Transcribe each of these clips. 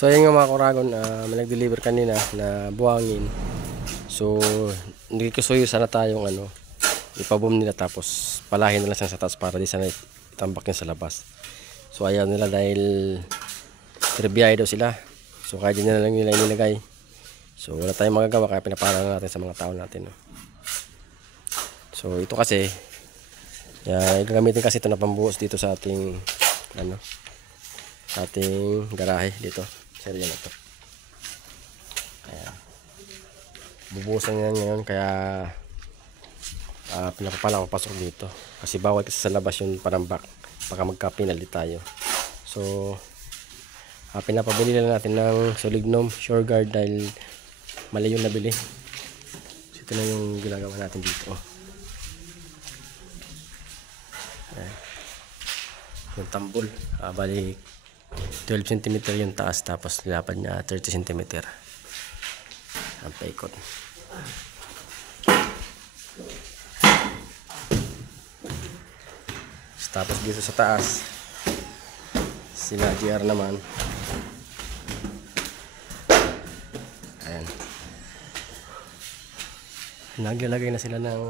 So yun nga mga kuragon, may nag-deliver kanina na buhangin. So nagkikusuyo sana tayong ipaboom nila tapos palahin nila siya sa taas para di sana itambak niya sa labas. So ayaw nila dahil tribiyay daw sila. So kaya dyan na lang nila inilagay. So wala tayong magagawa kaya pinapala natin sa mga tao natin. So ito kasi gagamitin kasi ito na pambuhos dito sa ating ating garahe dito. Serya na ito. Ayan. Bubuhusan yan ngayon kaya pinapapala ko pasok dito. Kasi bawal kasi sa labas yung parambak. Baka magka-penalty tayo. So pinapabili lang natin ng Solignum Sureguard dahil mali yung nabili. So, ito na yung ginagawa natin dito. Ayan. Yung tambol. Balik 12 cm yung taas tapos nilapad niya 30 cm ang paikot. Tapos dito sa taas sila GR naman, ayan, naglalagay na sila ng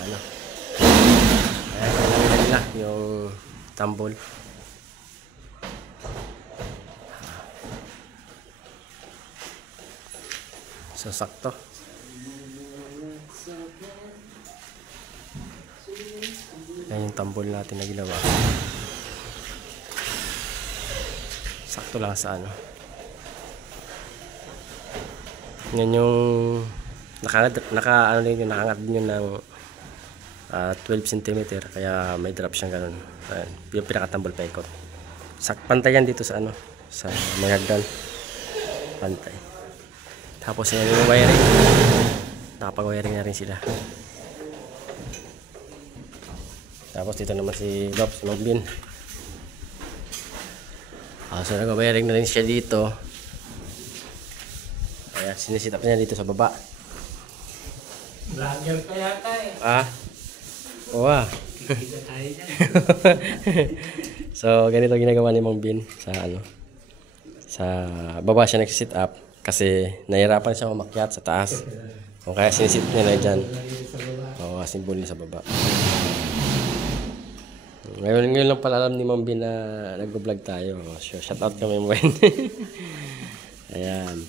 ayan, nilagay nila yung tambol. So sakto. Yan yung tambol natin na ginawa. Sakto lang sa yan yung nakaangat din yun ng 12 cm kaya may drop siyang ganun. Ayan, yung pinakatambol paikot. Pantay yan dito sa sa may hagdan. Pantay. Tapos yan yung wiring. Nakapag-wiring na rin sila. Tapos dito naman si Dops, Magbin. So nag-wiring na rin siya dito. Ayan, sinisit up niya dito sa baba. Vlogger ka yata Oo. So ganito ginagawa ni Mang Bin sa sa baba siya nag-sit up kasi nahirapan siya umakyat sa taas. O kaya sinisit niya na dyan. Oo, simbol niya sa baba. Ngayon lang pala alam ni Mang Bin na nag-vlog tayo. So, shout out kami mo. Ayan.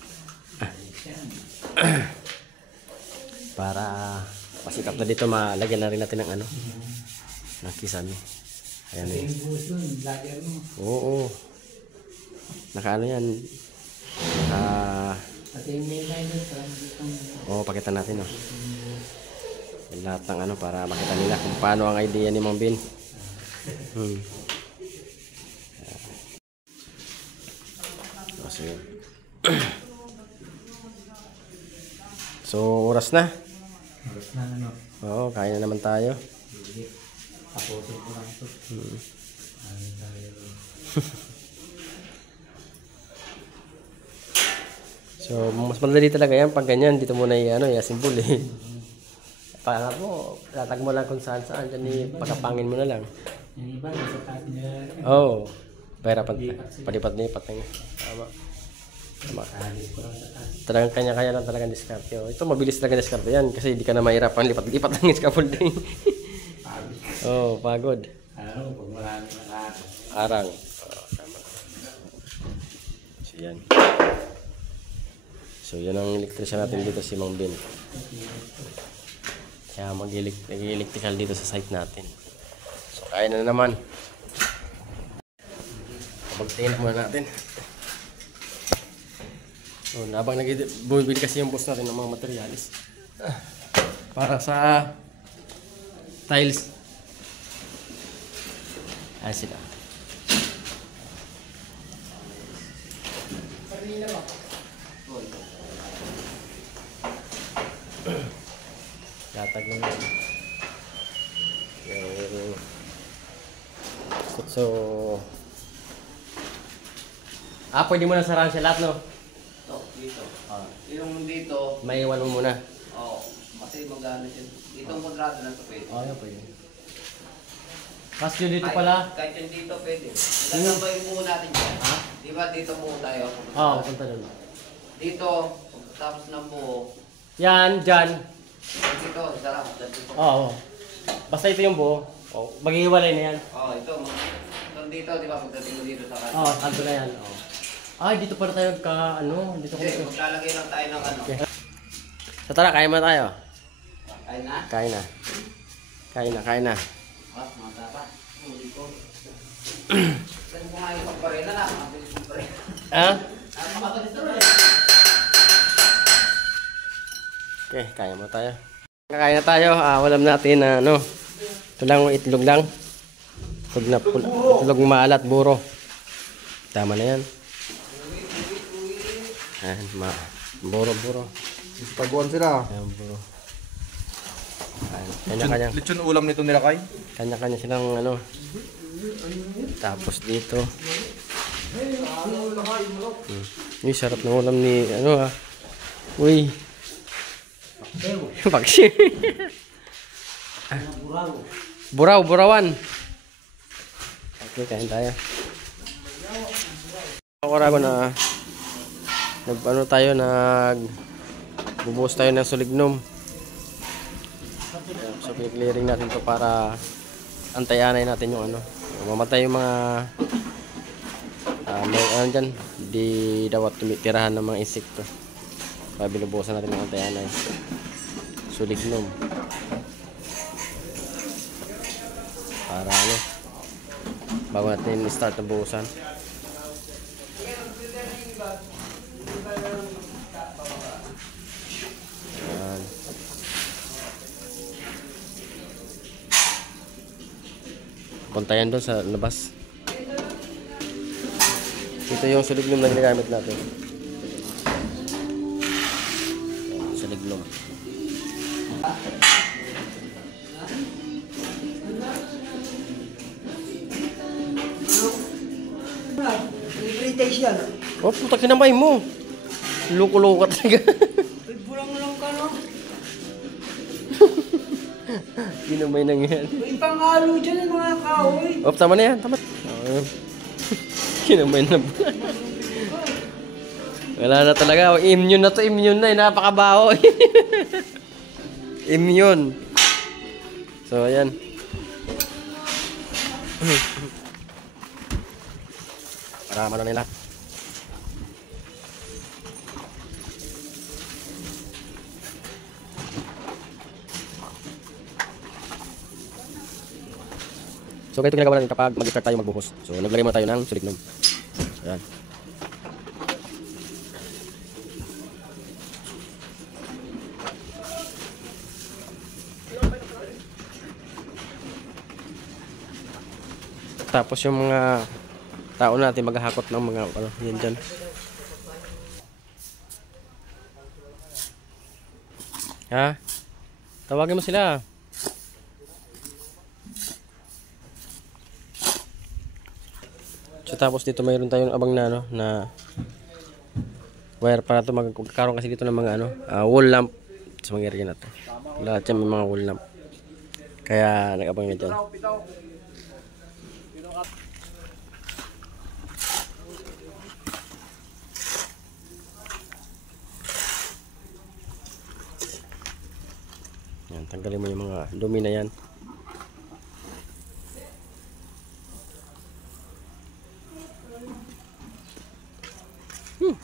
Para pasikap na dito, malagyan na rin natin ng ng kisame. Ayan eh. Oo. Naka yan. Pakita natin lahat ng para makita nila kung paano ang idea ni Mang Bin. So oras na. Oo, kain na naman tayo. Tapusin ko lang ito. So, mas madali talaga yan pag ganyan. Dito muna i-assemble eh. Para mo, tatag mo lang kung saan saan. Diyan pagkapangin mo na lang. Yung iba, nasa tabi nila. Oo. Pera palipat-lipat na yun. Tama. Tama. Talagang kanya-kanya lang talagang diskarte. Oh. Ito, mabilis talaga diskarte yan. Kasi hindi ka na mahirapan lipat-lipat ng scaffolding. Oo, pagod. Ano, pag marami na Arang. Oh, tama. So, yan. So, yan ang electrician natin dito, si Mang Ben. Kaya mag-electrical dito sa site natin. So, kaya na naman. Pagtingin muna natin. So, habang bumibili kasi yung boss natin ng mga materialis. Para sa tiles. Ayan sila. Latag lang yun. So, pwede mo na sarahan siya lahat, no? Ito, dito. Yung dito, May iwan mo muna. kasi magano siya. Dito ang kontrata na ito pwede. Yan pwede. Kasi yung dito pala. Kahit yung dito pwede. Nagkano ba yung buo natin dyan? Ha? Di ba dito buo tayo? Punta doon. Dito, pagkatapos ng buo, Yan, dyan. dito, sarap. Dito. Basta ito yung buo. Maghihiwalay na yan. Ito. Itong dito, di ba? Pagdating mo dito sa kanto. Kanto na yan. Ay, dito pala tayo dito ko. Hindi, maglalagay lang tayo ng ano. Okay. So tara, kain mo tayo. Ay na? Kain na. Mata pa. Huli ko. Saan mo nga yung pagparena na? Mabilis yung parena. Makabilis na rin. Okay, kain mo tayo. Kakain na tayo. Walam natin na ito lang, itlog lang. Itlog maalat, buro. Tama na yan. Ayan, buro. Taguan sila. Ayan, buro. Kanya-kanya. Lechon ulam nito nila kay. Kanya-kanya silang Tapos dito. Uy, sarap ng ulam ni Uy. Paksi. Burawan. Okay, kain tayo. Ako na bubuhos tayo ng sulignum. So, clearing natin to para antayanay natin yung mamatay yung mga may dyan, di dapat tumitirahan ng mga insekto. Kaya binubuhusan natin ng antayanay. Sulignum. Para bago natin start na buhusan. Ayan. Puntayan doon sa labas. Ito yung sulignum na ginagamit natin. Sulignum. Puta kinamay mo. Loko-loko talaga. Bulang-bulang ka, no? Kinamay na yan. May pangalo dyan yung mga kahoy. Tama na yan. Tama. Kinamay na. Wala na talaga. Immune na to. Immune na. Napakabaho. Immune. So, ayan. Para ano nila. So, ganito ginagawa natin kapag mag-start tayo magbuhos. So, naglagay muna tayo ng sulignum. Ayan. Tapos yung mga tao natin maghahakot ng mga yan dyan. Ha? Tawagin mo sila. So tapos dito mayroon tayong abang na ano na wire para to magkakaroon kasi dito ng mga ano wall lamp sa mga area na to. Lahat yan may mga wall lamp. Kaya nag-abang na dyan. Yan, tanggalin mo yung mga dumi na yan.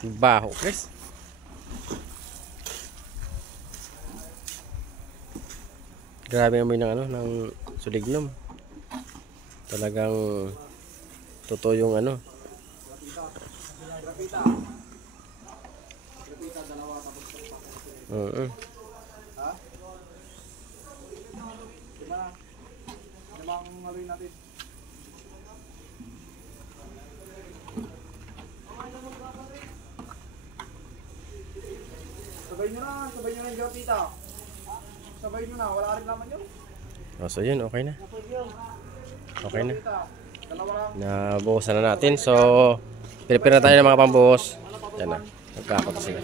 Baho, guys. Grabe amoy ng ano, ng suliglom. Talagang totoo yung ano. Sabay nyo na yung gapita. Sabay nyo na, wala rin naman yun. Oh, so yun, okay na. Okay na. Nabuhusan na natin. So, prepare na tayo ng mga pambuhos. Yan na. Nagkakot sila.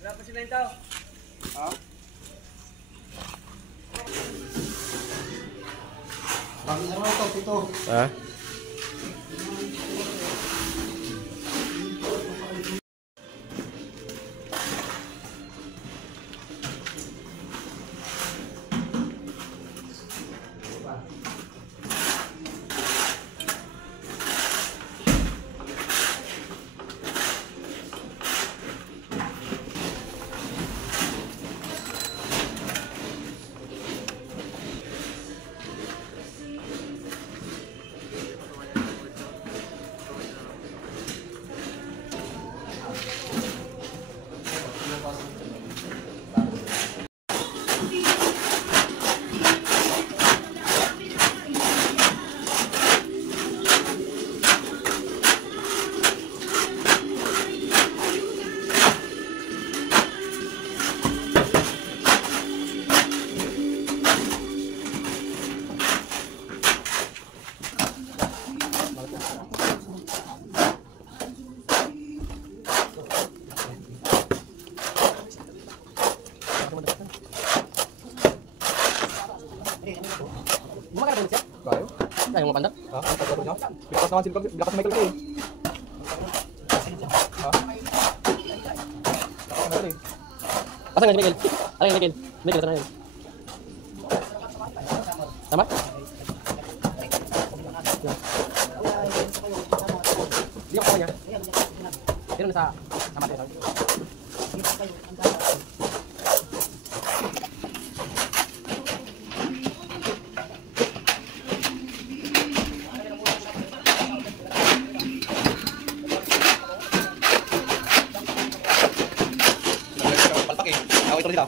Wala pa sila ito. Ha? Bakit naman ito, pito? Ha? Gumagana ba siya? Bayo? Kaya mo pandak? Ha? Ang pagkato niya? Bilakas naman silver, bilakas na Michael K. Ha? Bilakas na Michael eh. Asan nga si Miguel? Asan nga si Miguel? Miguel, asan na yun? Tama? Hindi ako kanya. Pero nasa material. Palpak eh. Ako ito sila.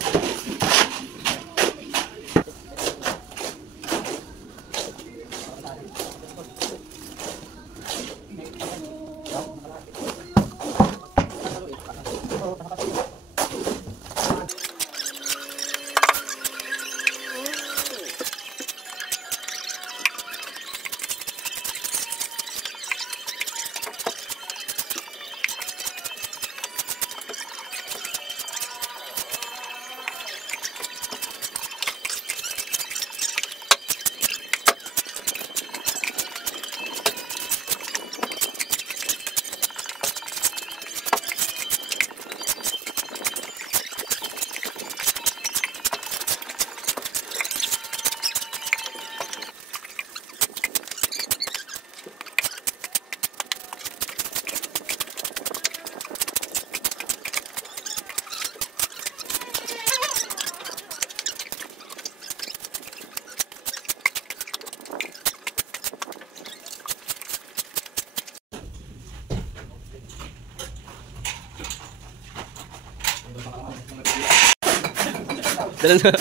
Dalan na.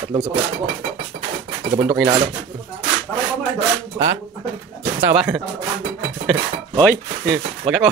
Tatlong support. Taga bundok ang inalo. Tama pa mga idol. Ha? Saan ka ba? Hoy! Wag ako!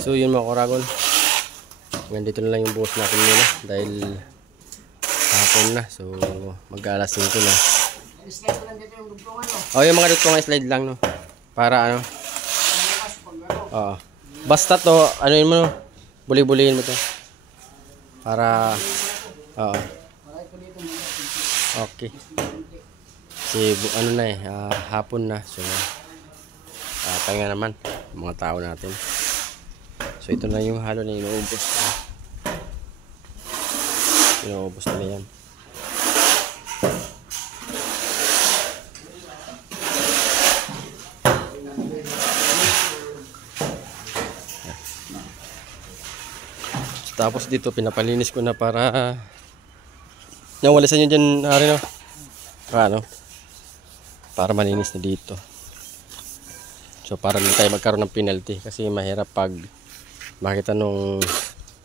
So yun mga koragon, hanggang dito na lang yung buhos natin muna dahil hapon na, so mag-alas 5 na. Slide ko lang dito yung dugtungan, no? O yung mga dito nga slide lang, no, para ano, Bukas pag ano. oo, basta to, ano yun mo, no? Buli-buliin mo to para, oo, Maray ko dito muna. okay, kasi ano na hapon na, so pahinga naman mga tao natin. So ito na yung halo na inuubos. Inuubos na yan. So, tapos dito pinapalinis ko na para nawalisan nyo dyan, hari, no? Ano? Para malinis na dito. So para hindi tayo magkaroon ng penalty kasi mahirap pag makita nung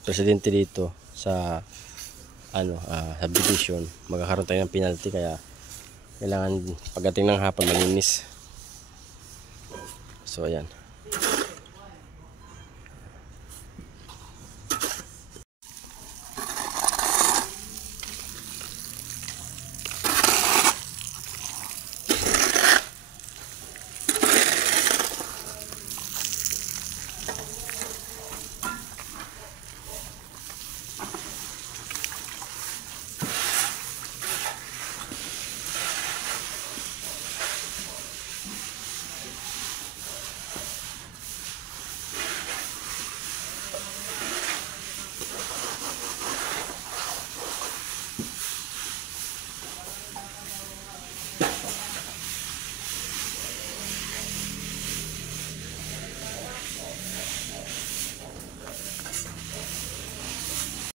presidente dito sa subdivision, magkakaroon tayo ng penalty, kaya kailangan pagdating ng hapon malinis. So ayan.